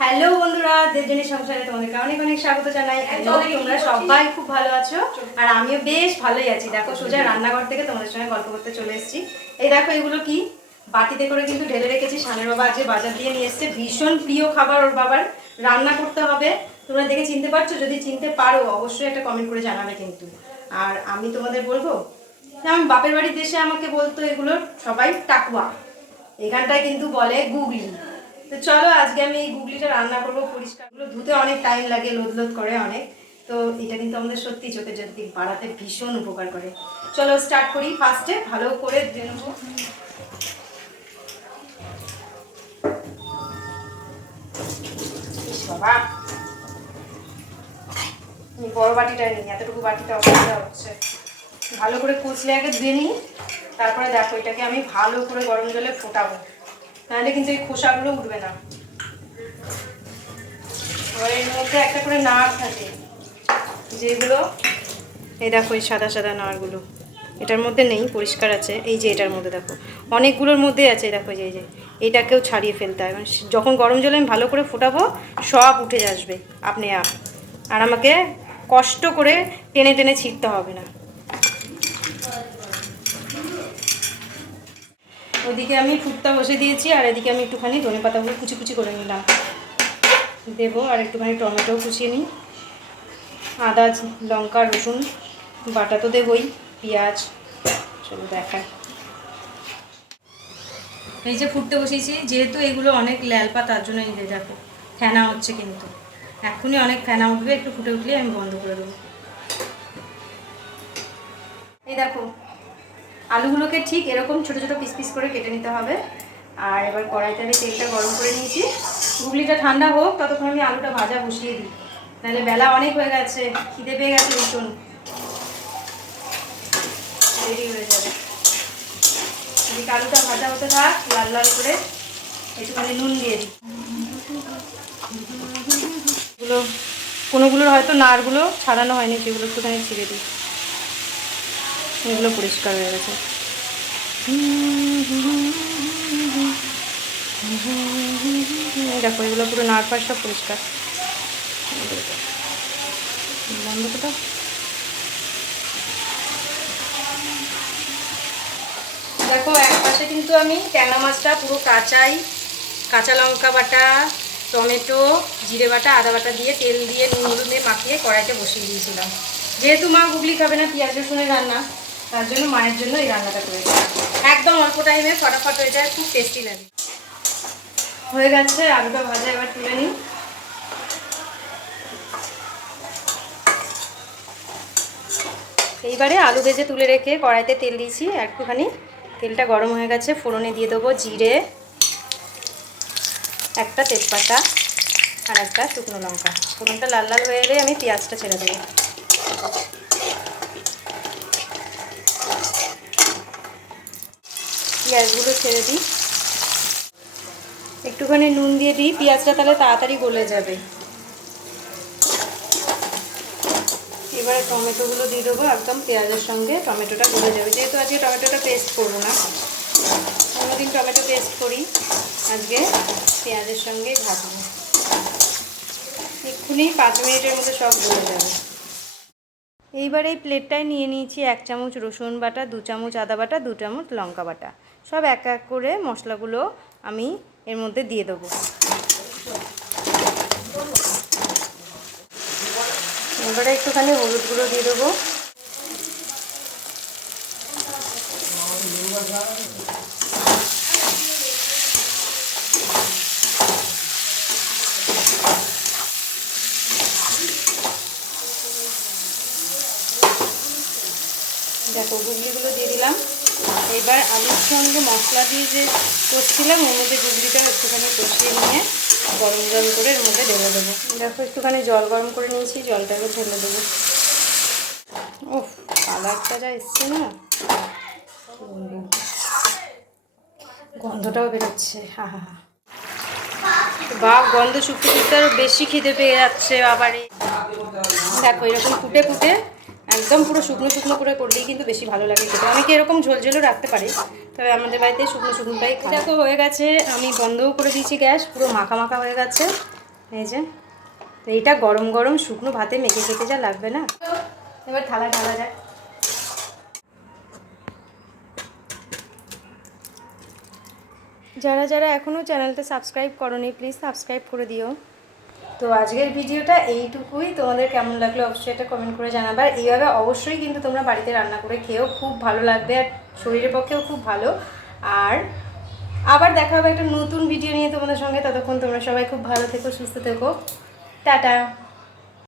Hello বন্ধুরা দেবজনী সংসারে তোমাদেরকে অনেক অনেক স্বাগত জানাই। তোমরা সবাই খুব ভালো আছো? আর আমিও বেশ ভালোই আছি। দেখো সোজা রান্নাঘর থেকে তোমাদের সঙ্গে গল্প করতে চলে এসেছি। এই দেখো এগুলো কি? বাটিতে করে কিন্তু ঢেলে রেখেছি। সানের বাবা আজকে বাজার দিয়ে নিয়ে এসছে। ভীষণ প্রিয় খাবার ওর বাবার। রান্না করতে হবে। তোমরা দেখে চিনতে পারছ? যদি চিনতে পারো অবশ্যই একটা কমেন্ট করে জানাবে কিন্তু। আর আমি তোমাদের বলব আমি বাপের বাড়ির দেশে আমাকে বলতো এগুলো সবাই টাকুয়া। এখানটায় কিন্তু বলে গুগলি। তো চলো, আজকে আমি এই গুগলিটা রান্না করব, পরিষ্কারগুলো ধুতে অনেক টাইম লাগে লোদ লোদ করে অনেক। তো এটা কিন্তু আমাদের সত্যি চোখের যদি বাড়াতে ভীষণ উপকার করে। চলো স্টার্ট করি ফার্স্টে ভালো করে ধুয়ে নেব। বড় বাটিটা নিই, এতটুকু বাটিটা অসুবিধা হচ্ছে। ভালো করে কুচলে আগে ধুয়ে নিই, তারপরে দেখো, এটাকে আমি ভালো করে গরম জলে ফোটাবো। নাহলে কিন্তু এই খোসাগুলো উঠবে না। এর মধ্যে একটা করে নাড় থাকে। যেগুলো, এই দেখো এই সাদা সাদা নাড়গুলো। এটার মধ্যে নেই, পরিষ্কার আছে। এই যে এটার মধ্যে দেখো। অনেকগুলোর মধ্যে আছে দেখো যে, এই যে। এটাকেও ছাড়িয়ে ফেলতে হয়। মানে যখন গরম জলে আমি ভালো করে ফোটাবো, সব উঠে আসবে। আপনি আপ। আর আমাকে কষ্ট করে টেনে টেনে ছিঁড়তে হবে না। ওইদিকে আমি ফুটটা বসে দিয়েছি আর এদিকে আমি একটুখানি ধনে পাতাগুলো কুচি কুচি করে নিলাম। দেবো আর একটুখানি টমেটোও কুচিয়ে নিই। আদা, লঙ্কা, রসুন, বাটা তো দেবই, পেঁয়াজ, চলো দেখায় এই যে ফুটতে বসিয়েছি যেহেতু এগুলো অনেক ল্যালপা, তার জন্য এই দেখো, ফেনা হচ্ছে কিন্তু। এখনই অনেক ফেনা উঠবে, একটু ফুটে উঠলে আমি বন্ধ করে দেবো। এই দেখো আলুগুলোকে ঠিক এরকম ছোট ছোট পিস পিস করে কেটে নিতে হবে। আর এবার কড়াইতে আমি তেলটা গরম করে নিয়েছি। গুগলিটা ঠান্ডা হোক, ততক্ষণ আমি আলুটা ভাজা বসিয়ে দিই। নাহলে বেলা অনেক হয়ে গেছে, খিদে পেয়ে গেছে ভীষণ। দেরি হয়ে যাবে। এদিকে আলুটা ভাজা হতে থাক, লাল লাল করে একটুখানি নুন দিয়ে দিই। কোনোগুলোর হয়তো নারগুলো ছাড়ানো হয়নি, সেগুলো একটুখানি ছিঁড়ে দিই। এগুলো পরিষ্কার হয়ে গেছে। দেখো, এগুলো পুরো নারপার সব পরিষ্কার। বন্ধ কোথাও দেখো, এক পাশে কিন্তু আমি ট্যাংরা মাছটা পুরো কাঁচাই, কাঁচা লঙ্কা বাটা, টমেটো, জিরে বাটা, আদা বাটা দিয়ে তেল দিয়ে নুন হলুদ দিয়ে মাখিয়ে কড়াইতে বসিয়ে দিয়েছিলাম। যেহেতু মা গুগলি খাবে না, পেঁয়াজ রসুনের রান্না। তার জন্য মায়ের জন্য এই রান্নাটা করেছি একদম অল্প টাইমে ফটাফট যায়, খুব টেস্টি লাগে। হয়ে গেছে আলুটা ভাজা, এবার তুলে নিই। এইবারে আলু ভেজে তুলে রেখে কড়াইতে তেল দিয়েছি, একটুখানি। তেলটা গরম হয়ে গেছে, ফোড়নে দিয়ে দেবো জিরে, একটা তেজপাতা, আর একটা শুকনো লঙ্কা। ফোড়নটা লাল লাল হয়ে এলে আমি পেঁয়াজটা ছেড়ে দেবো। পেঁয়াজগুলো ছেড়ে দিই। একটুখানি নুন দিয়ে দিই, পেঁয়াজটা তাহলে তাড়াতাড়ি গলে যাবে। এবারে টমেটোগুলো দিয়ে দেবো একদম পেঁয়াজের সঙ্গে, টমেটোটা গলে যাবে। যেহেতু আজকে টমেটোটা পেস্ট করব না, অন্যদিন টমেটো পেস্ট করি, আজকে পেঁয়াজের সঙ্গে ভাজবো। এক্ষুনি পাঁচ মিনিটের মধ্যে সব গলে যাবে। এইবার এই প্লেটটায় নিয়ে নিয়েছি এক চামচ রসুন বাটা, দু চামচ আদা বাটা, দু চামচ লঙ্কা বাটা। সব এক এক করে মশলাগুলো আমি এর মধ্যে দিয়ে দেবো। এবারে একটুখানি হলুদ গুঁড়ো দিয়ে দেবো। দেখো গুগলিগুলো দিয়ে দিলাম। এবার আলুর সঙ্গে মশলা দিয়ে যে কষছিলাম, ওর মধ্যে গুগলিটা একটুখানি কষিয়ে নিয়ে গরম জল করে এর মধ্যে ঢেলে দেবো। দেখো, একটুখানি জল গরম করে নিয়েছি জলটাকে ঢেলে দেবো। ও কালারটা যা এসছে না। গন্ধটাও বেরোচ্ছে, হা হা হা। বা গন্ধ শুকতে শুকতে আরও বেশি খিদে পেয়ে যাচ্ছে আবার দেখো, এরকম ফুটে ফুটে একদম পুরো শুকনো শুকনো করে করলেই কিন্তু বেশি ভালো লাগে খেতে। অনেকে এরকম ঝোল ঝোলও রাখতে পারে, তবে আমাদের বাড়িতে শুকনো শুকনোটাই। দেখো হয়ে গেছে, আমি বন্ধও করে দিয়েছি গ্যাস, পুরো মাখা মাখা হয়ে গেছে। এই যে, তো এইটা গরম গরম শুকনো ভাতে মেখে খেতে যা লাগবে না। এবার থালা ঢালা যায় যারা যারা এখনও চ্যানেলটা সাবস্ক্রাইব করনি, প্লিজ সাবস্ক্রাইব করে দিও। তো আজকের ভিডিওটা এইটুকুই। তোমাদের কেমন লাগল অবশ্যই এটা কমেন্ট করে জানাবে। আর এইভাবে অবশ্যই কিন্তু তোমরা বাড়িতে রান্না করে খেয়েও খুব ভালো লাগবে আর শরীরের পক্ষেও খুব ভালো। আর আবার দেখা হবে একটা নতুন ভিডিও নিয়ে তোমাদের সঙ্গে। ততক্ষণ তোমরা সবাই খুব ভালো থেকো, সুস্থ থেকো। টাটা!